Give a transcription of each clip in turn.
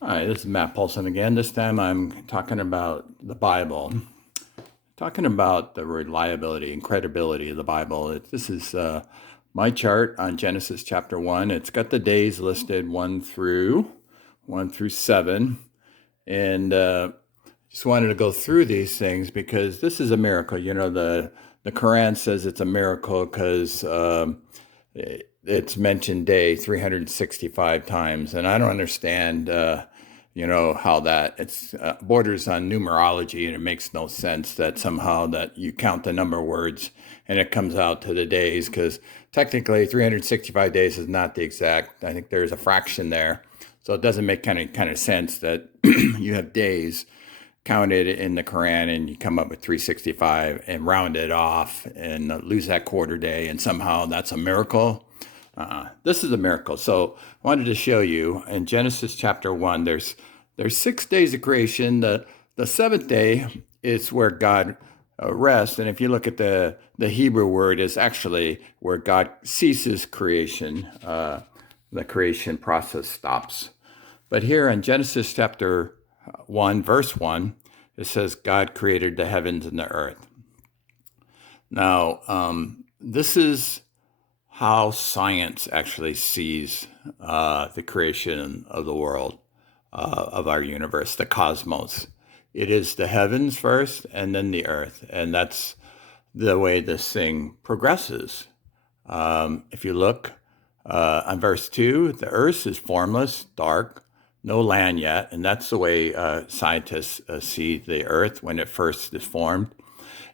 Hi, this is Matt Paulson again. This time I'm talking about the Bible, talking about the reliability and credibility of the Bible. This is my chart on Genesis chapter 1. It's got the days listed 1 through 7. And just wanted to go through these things because this is a miracle. The Quran says it's a miracle because it's mentioned day 365 times, and I don't understand. How that it's borders on numerology, and it makes no sense that somehow that you count the number of words and it comes out to the days, because technically 365 days is not the exact. I think there's a fraction there, so it doesn't make kind of sense that you have days counted in the Quran and you come up with 365 and round it off and lose that quarter day, and somehow that's a miracle. This is a miracle. So I wanted to show you in Genesis chapter 1, there's 6 days of creation. The seventh day is where God rests. And if you look at the Hebrew word, is actually where God ceases creation. The creation process stops. But here in Genesis chapter 1, verse 1, it says God created the heavens and the earth. Now, this is how science actually sees the creation of the world, of our universe, the cosmos. It is the heavens first and then the earth. And that's the way this thing progresses. If you look on verse 2, the earth is formless, dark, no land yet. And that's the way scientists see the earth when it first is formed.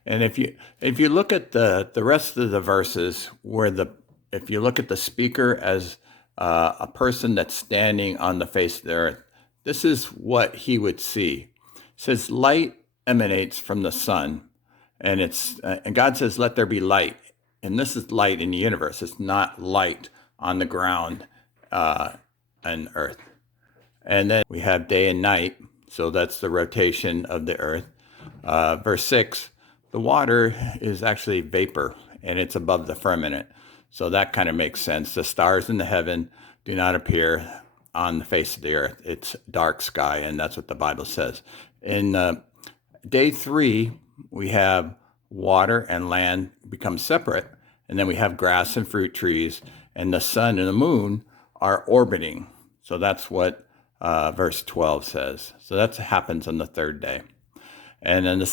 And if you look at the rest of the verses, if you look at the speaker as a person that's standing on the face of the earth, this is what he would see. It says light emanates from the sun, and and God says, "Let there be light." And this is light in the universe. It's not light on the ground and earth. And then we have day and night, so that's the rotation of the earth. Verse 6, the water is actually vapor, and it's above the firmament. So that kind of makes sense. The stars in the heaven do not appear on the face of the earth. It's dark sky, and that's what the Bible says. In day 3, we have water and land become separate, and then we have grass and fruit trees, and the sun and the moon are orbiting. So that's what verse 12 says. So that happens on the third day. And in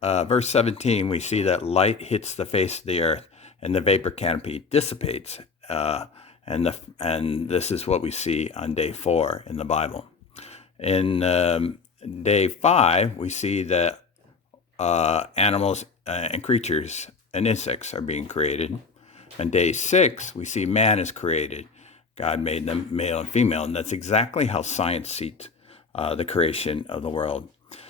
verse 17, we see that light hits the face of the earth, and the vapor canopy dissipates. And this is what we see on day 4 in the Bible. In day 5, we see that animals and creatures and insects are being created. On day 6, we see man is created. God made them male and female, and that's exactly how science sees the creation of the world.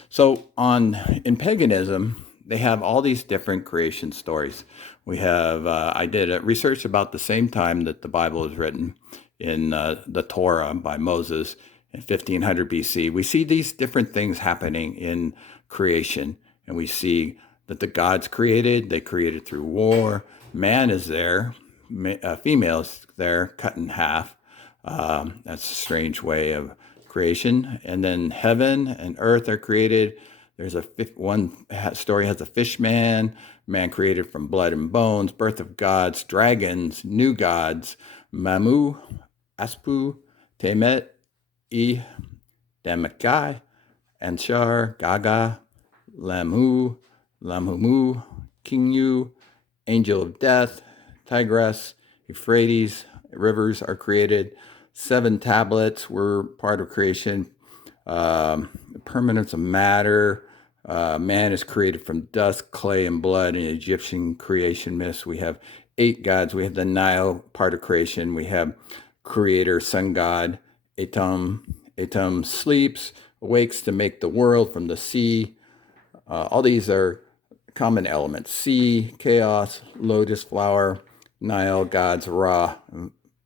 So in paganism, they have all these different creation stories. We have, I did research about the same time that the Bible was written in the Torah by Moses in 1500 BC. We see these different things happening in creation, and we see that the gods created, they created through war. Man is there, female is there, cut in half. That's a strange way of creation. And then heaven and earth are created. There's one story has a fish man created from blood and bones, birth of gods, dragons, new gods, Mamu, Aspu, Temet, E, Damakai, Anshar, Gaga, Lamu, Lamumu, Kingu, angel of death, Tigris, Euphrates, rivers are created. 7 tablets were part of creation. Permanence of matter. Man is created from dust, clay, and blood in Egyptian creation myths. We have 8 gods. We have the Nile, part of creation. We have creator, sun god, Etam. Etam sleeps, awakes to make the world from the sea. All these are common elements. Sea, chaos, lotus flower, Nile, gods, Ra,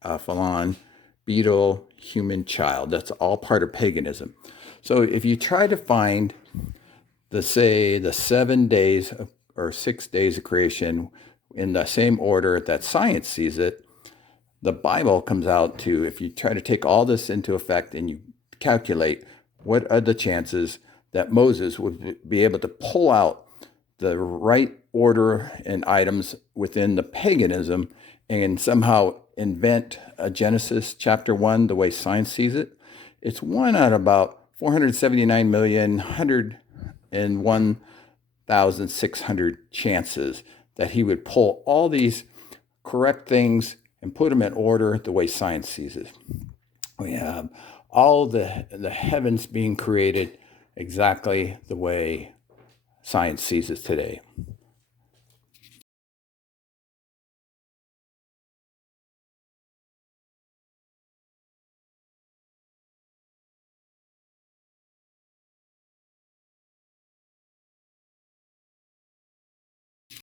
Phalan, beetle, human child. That's all part of paganism. So if you try to find the 7 days or 6 days of creation in the same order that science sees it, the Bible comes out to, if you try to take all this into effect and you calculate what are the chances that Moses would be able to pull out the right order and items within the paganism and somehow invent a Genesis chapter 1 the way science sees it. It's one out of about 479,101,600 chances that he would pull all these correct things and put them in order the way science sees it. We have all the heavens being created exactly the way science sees it today.